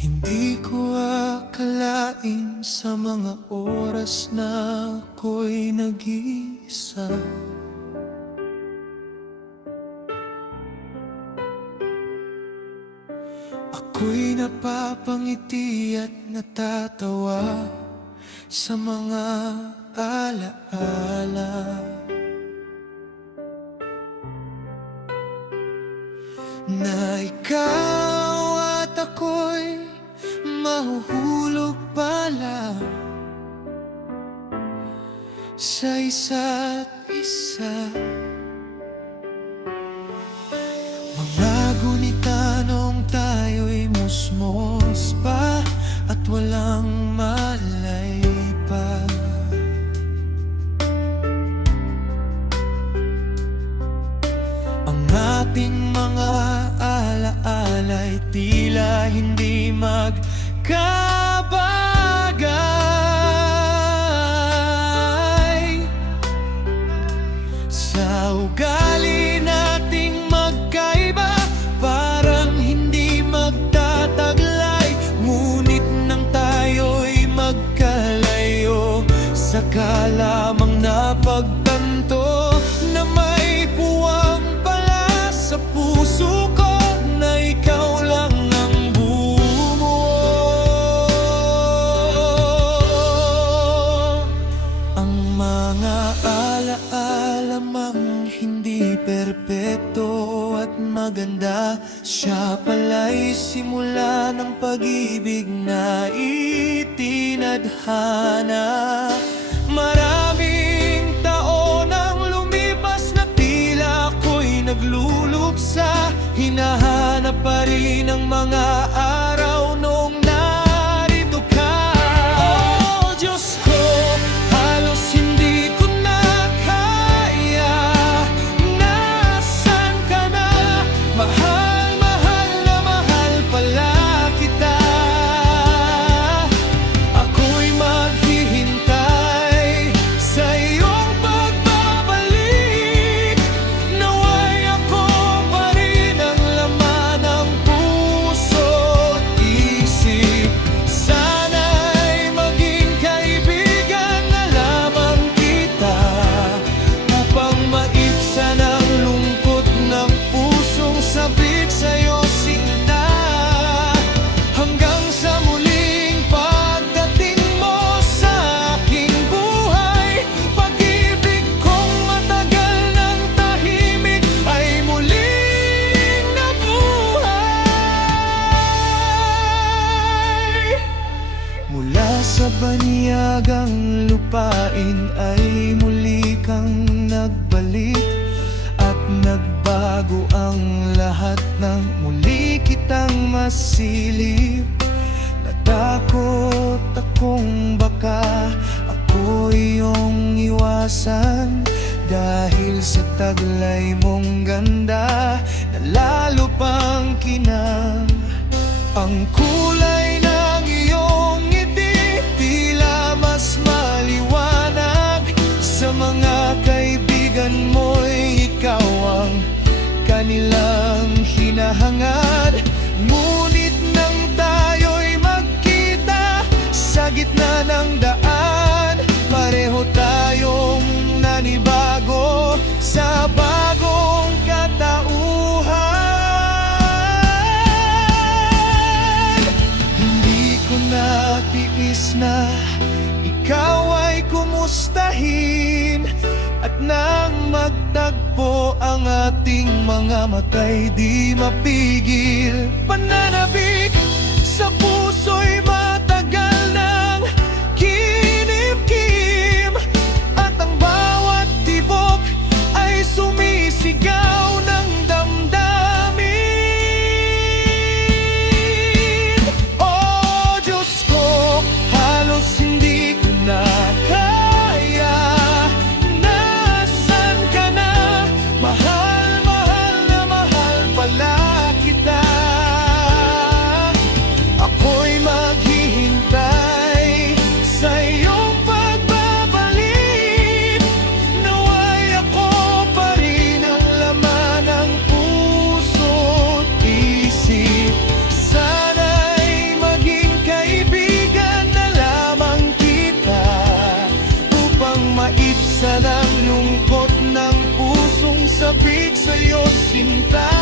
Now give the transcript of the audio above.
Hindi ko akalain sa mga oras na ako'y nag-iisa. Ako'y napapangiti at natatawa sa mga alaala. Na ikaw at ako'y mahuhulog pala sa isa't isa. Mga gunita noong tayo'y musmos pa at walang malay pa. Ang ating mga alaala'y tila hindi magkabagay sa ugali nating magkaiba. Parang hindi magtataglay, ngunit nang tayo'y magkalayo, saka lamang napagtanto na may puwang pala sa puso ko, na ikaw lang ang bumuo. Ang mga alaala mang hindi perpekto at maganda, siya pala'y simula ng pag-ibig na itinadhana. Maraming taon ang lumipas na tila ako'y nagluluksa, hinahanap pa rin ang mga araw noong narito ka. Oh Diyos ko, halos hindi ko na kaya. Nasaan ka na? Mahal, mahal na mahal pala kita. Ako'y maghihintay sa iyong pagbabalik. Naway ako pa rin ang laman ng puso't isip. Sana'y maging kaibigan na lamang kita, upang maibsan ang lungkot ng pusong sabik sa'yo sinta. Hanggang sa muling pagdating mo sa aking buhay, pag-ibig kong matagal ng tahimik ay muling nabuhay. Mula sa banyagang lupain ay muli kang nagbalik, at nagbago ang lahat nang muli kitang masilip. Natakot akong baka ako iyong iwasan, dahil sa taglay mong ganda na lalo pang kinang. Ang kulay ng iyong ngiti tila mas maliwanag sa mga kaibigan mo'y ikaw ang kanilang hinahangad. Ngunit nang tayo'y magkita sa gitna ng daan, pareho tayong nanibago sa bagong katauhan. Hindi ko natiis na ikaw ay kumustahin, at nang magtagpo ang ating mga mata'y di mapigil. Pananabik sa puso'y matagal ng kinimkim, at ang bawat tibok ay sumisigaw ng damdamin. Oh Diyos ko, halos hindi ko na kaya. Nasaan ka na? Mahal, mahal na mahal pala kita. Ako'y kita